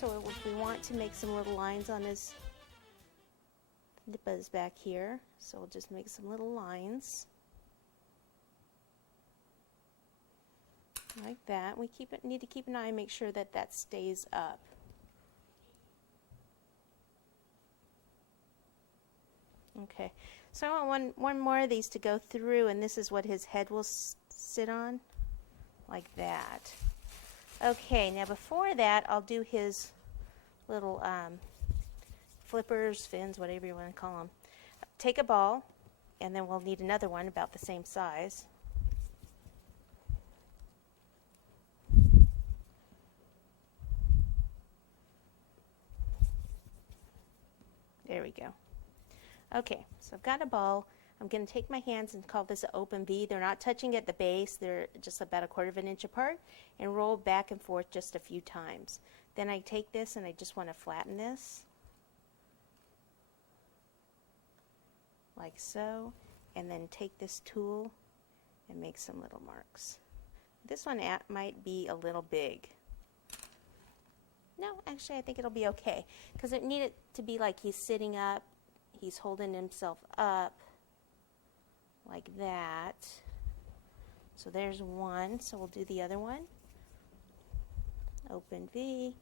So if we want to make some little lines on his buzz back here, so we'll just make some little lines like that. We need to keep an eye and make sure that that stays up. Okay, so I want one more of these to go through, and this is what his head will sit on, like that. Okay, now before that, I'll do his little flippers, fins, whatever you want to call them. Take a ball, and then we'll need another one about the same size. There we go. Okay, so I've got a ball. I'm going to take my hands and call this an open V. They're not touching at the base. They're just about 1/4 inch apart, and roll back and forth just a few times. Then I take this and I just want to flatten this like so, and then take this tool and make some little marks. This one might be a little big. No, actually I think it'll be okay, because it needed to be like he's sitting up, he's holding himself up like that. So there's one, so we'll do the other one. Open V,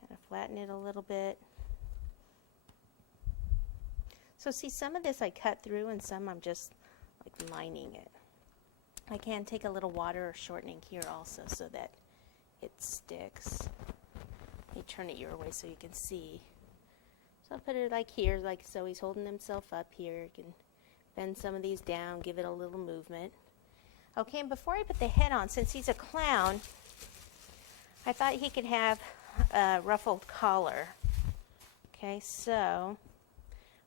kind of flatten it a little bit. So see, some of this I cut through and some I'm just like lining it. I can take a little water or shortening here also so that it sticks. You turn it your way so you can see. So I'll put it like here, like so. He's holding himself up here. You can bend some of these down, give it a little movement. Okay, and before I put the head on, since he's a clown, I thought he could have a ruffled collar. Okay, so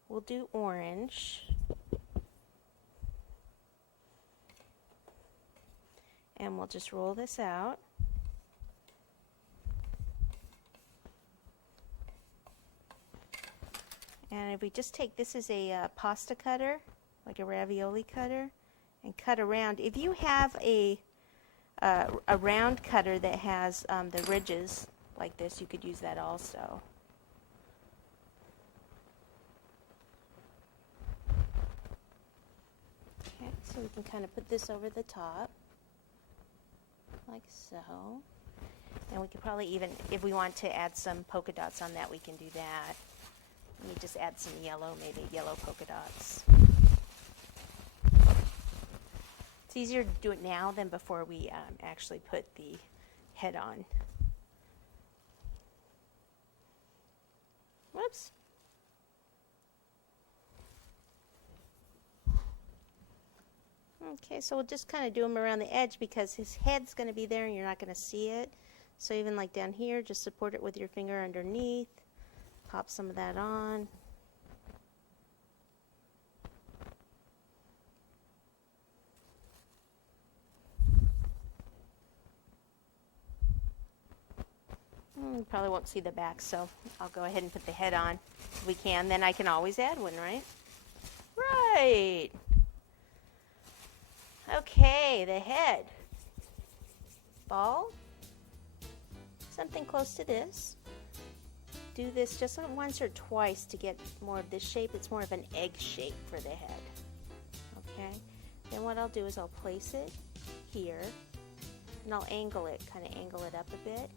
we'll do orange. And we'll just roll this out. And if we just take, this is a pasta cutter, like a ravioli cutter, and cut around. If you have a round cutter that has the ridges like this, you could use that also. Okay, so we can kind of put this over the top, like so. And we could probably even, if we want to add some polka dots on that, we can do that. Let me just add some yellow, maybe yellow polka dots. It's easier to do it now than before we actually put the head on. Whoops. Okay, so we'll just kind of do them around the edge because his head's going to be there and you're not going to see it. So even like down here, just support it with your finger underneath. Pop some of that on. You probably won't see the back, so I'll go ahead and put the head on if we can. Then I can always add one, right? Right. Okay, the head. Ball. Something close to this. Do this just once or twice to get more of this shape. It's more of an egg shape for the head. Okay. Then what I'll do is I'll place it here, and I'll angle it, kind of angle it up a bit.